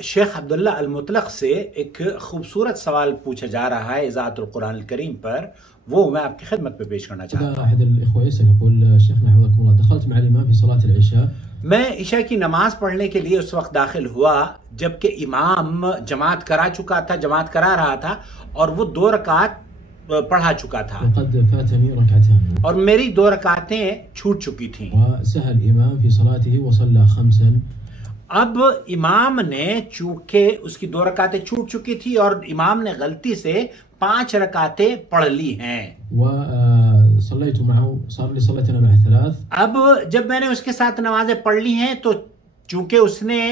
شیخ عبداللہ المطلق سے ایک خوبصورت سوال پوچھا جا رہا ہے اذاعت القرآن الکریم پر، وہ میں آپ کی خدمت پہ پیش کرنا چاہتا ہوں۔ أحد الإخوة يسأل يقول شيخنا حفظكم الله، دخلت مع الإمام في صلاة العشاء، میں عشاء کی نماز پڑھنے کے لیے اس وقت داخل ہوا جبکہ امام جماعت کرا رہا تھا اور وہ 2 رکعت پڑھا چکا تھا وقد فاتني ركعتان، اور میری 2 رکعتیں چھوٹ چکی تھیں۔ وسهى الإمام في صلاته وصلى 5. اب امام نے چونکہ اس کی 2 رکعتیں چھوٹ چکی تھی اور امام نے غلطی سے 5 رکعتیں پڑھ لی ہیں، وصليت معه، صار لي صليتنا مع 3. اب جب میں نے اس کے ساتھ نمازیں پڑھ لی ہیں تو چونکہ اس نے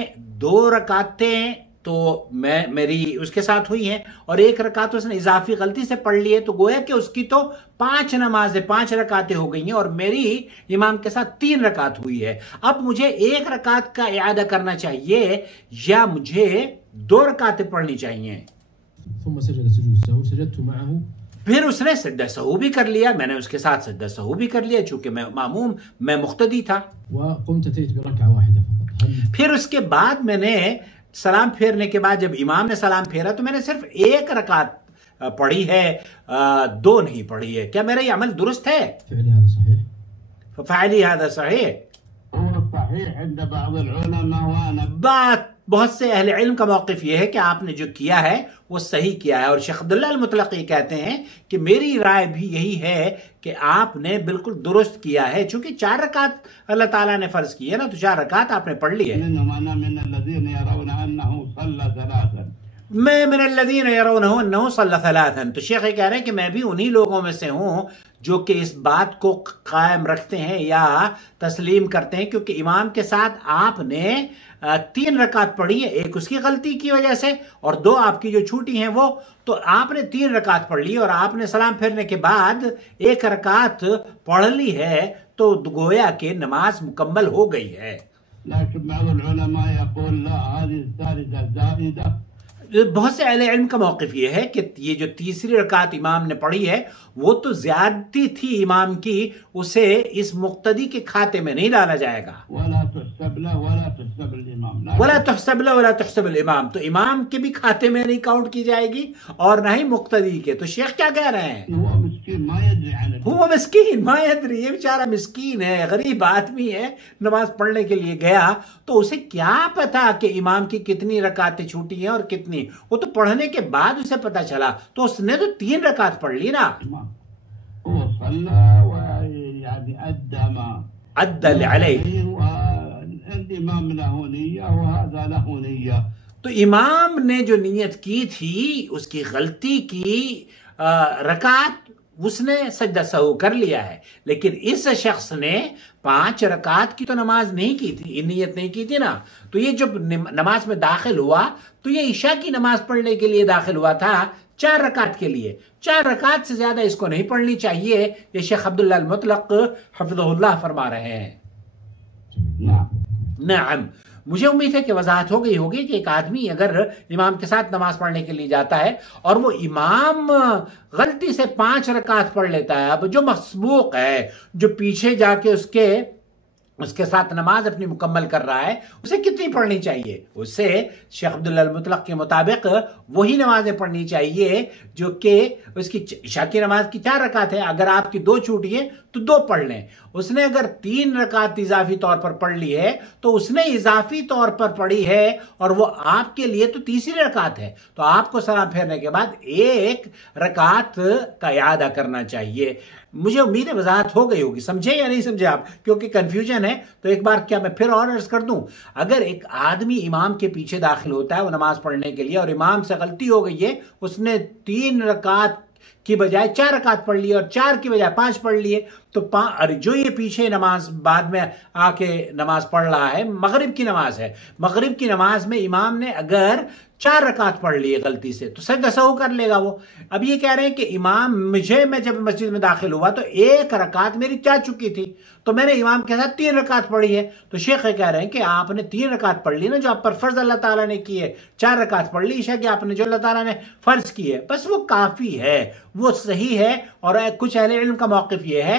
2 رکعتیں تو میری اس کے ساتھ ہوئی ہیں اور 1 رکعت اس نے اضافی غلطی سے پڑھ لی ہے، تو گویا کہ اس کی تو 5 رکعتیں ہو گئی ہیں اور میری امام کے ساتھ 3 رکعت ہوئی ہے۔ اب مجھے 1 رکعت کا اعادہ کرنا چاہیے یا مجھے 2 رکعتیں پڑھنی چاہیے؟ ثم سجد سجود السهو، سجدت معه، پھر اس نے سجدہ سہو بھی کر لیا، میں نے اس کے ساتھ سجدہ سہو بھی کر لیا چونکہ میں مقتدی تھا۔ وقمت أتيت بركعة واحدة فقط. پھر اس کے بعد میں نے سلام پھیرنے کے بعد جب امام نے سلام پھیرا تو میں نے صرف 1 رکعت پڑھی ہے، 2 نہیں پڑھی ہے، کیا میرا یہ عمل درست ہے؟ فعلي هذا صحيح. فعلی هذا صحیح. صحيح عند بعض العلماء وأنا بات بہت سے اہل علم کا موقف یہ ہے کہ آپ نے جو کیا ہے وہ صحیح کیا ہے، اور شیخ عبداللہ المطلق یہ کہتے ہیں کہ میری رائے بھی یہی ہے کہ آپ نے بالکل درست کیا ہے، چونکہ 4 رکعت اللہ تعالیٰ نے فرض کی ہے نا، تو 4 رکعت آپ نے پڑھ لی ہے۔ منهم أنا من الذين يرون أنه صلى 3. میں من الذین یرونہ انہ صلی 3، تو شیخ یہ کہہ رہے ہیں کہ میں بھی انہی لوگوں میں سے ہوں جو کہ اس بات کو قائم رکھتے ہیں یا تسلیم کرتے ہیں، کیونکہ امام کے ساتھ آپ نے 3 رکعت پڑھی ہے، 1 اس کی غلطی کی وجہ سے اور 2 آپ کی جو چھوٹی ہیں وہ، تو آپ نے 3 رکعت پڑھ لی اور آپ نے سلام پھیرنے کے بعد 1 رکعت پڑھ لی ہے، تو گویا کہ نماز مکمل ہو گئی ہے۔ لكن بعض العلماء يقول لا، هذه الثالثة زائدة. بہت سے اہل علم کا موقف یہ ہے کہ یہ جو 3ری رکعت امام نے پڑھی ہے وہ تو زیادتی تھی امام کی، اسے اس مقتدی کے کھاتے میں نہیں ڈالا جائے گا۔ ولا تحسب له ولا تحسب الإمام. ولا تحسب له ولا تحسب الامام، تو امام کے بھی کھاتے میں نہیں کاؤنٹ کی جائے گی اور نہ ہی مقتدی کے۔ تو شیخ کیا کہہ رہے ہیں؟ هو مسكين ما يدري عن وہ مسکین ما یدری، یہ بیچارہ مسکین ہے، غریب آدمی ہے، نماز پڑھنے کے لیے گیا تو اسے کیا پتا کہ امام کی کتنی رکعتیں چھوٹی ہیں اور کتنی، وہ تو پڑھنے کے بعد اسے پتا چلا، تو اس نے تو 3 رکعت پڑھ لی نا۔ الإمام. هو صلى ويعني أدى ما عدل علیہ، والإمام له نية وهذا له نية. تو امام نے جو نیت کی تھی اس کی غلطی کی رکعت اس نے سجدہ سہو کر لیا ہے، لیکن اس شخص نے 5 رکعت کی تو نماز نہیں کی تھی، نیت نہیں کی تھی نا، تو یہ جب نماز میں داخل ہوا تو یہ عشاء کی نماز پڑھنے کے لیے داخل ہوا تھا 4 رکعت کے لیے، 4 رکعت سے زیادہ اس کو نہیں پڑھنی چاہیے، یہ شیخ عبداللہ المطلق حفظہ اللہ فرما رہے ہیں۔ نعم، مجھے امید ہے کہ وضاحت ہو گئی ہوگی کہ ایک آدمی اگر امام کے ساتھ نماز پڑھنے کے لیے جاتا ہے اور وہ امام غلطی سے 5 رکعت پڑھ لیتا ہے، اب جو مسبوق ہے، جو پیچھے جا کے اس کے ساتھ نماز اپنی مکمل کر رہا ہے، اسے کتنی پڑھنی چاہیے؟ اسے شیخ عبداللہ المطلق کے مطابق وہی نمازیں پڑھنی چاہیے جو کہ اس کی عشاء کی نماز کی 4 رکعت ہے، اگر آپ کی 2 چھوٹی ہیں تو 2 پڑھ لیں۔ اس نے اگر 3 رکعت اضافی طور پر پڑھ لی ہے تو اس نے اضافی طور پر پڑھی ہے اور وہ آپ کے لیے تو 3ری رکعت ہے، تو آپ کو سلام پھیرنے کے بعد 1 رکعت کا اعادہ کرنا چاہیے۔ مجھے امید ہے وضاحت ہو گئی ہوگی، سمجھے یا نہیں سمجھے آپ؟ کیونکہ کنفیوژن ہے تو ایک بار کیا میں پھر اور عرض کر دوں، اگر ایک آدمی امام کے پیچھے داخل ہوتا ہے وہ نماز پڑھنے کے لیے اور امام سے غلطی ہو گئی ہے، اس نے 3 رکعت کی بجائے 4 رکعت پڑھ لی اور 4 کی بجائے 5 پڑھ لیے، تو جو یہ پیچھے نماز بعد میں آ کے نماز پڑھ رہا ہے، مغرب کی نماز ہے، مغرب کی نماز میں امام نے اگر 4 رکعت پڑھ لیے غلطی سے تو سجدہ سہو کر لے گا وہ۔ اب یہ کہہ رہے ہیں کہ امام میں جب مسجد میں داخل ہوا تو 1 رکعت میری جا چکی تھی، تو میں نے امام کے ساتھ 3 رکعت پڑھی ہے، تو شیخ کہہ رہے ہیں کہ آپ نے 3 رکعت پڑھ لی نا جو آپ پر فرض اللہ تعالیٰ نے کی ہے، 4 رکعت پڑھ لی عشاء کی آپ نے جو اللہ تعالیٰ نے فرض کی ہے، بس وہ کافی ہے، وہ صحیح ہے۔ اور کچھ اہل علم کا موقف یہ ہے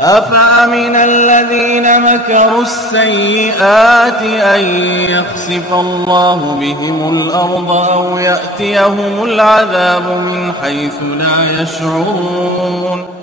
أفأمن الذين مكروا السيئات أن يخسف الله بهم الأرض أو يأتيهم العذاب من حيث لا يشعرون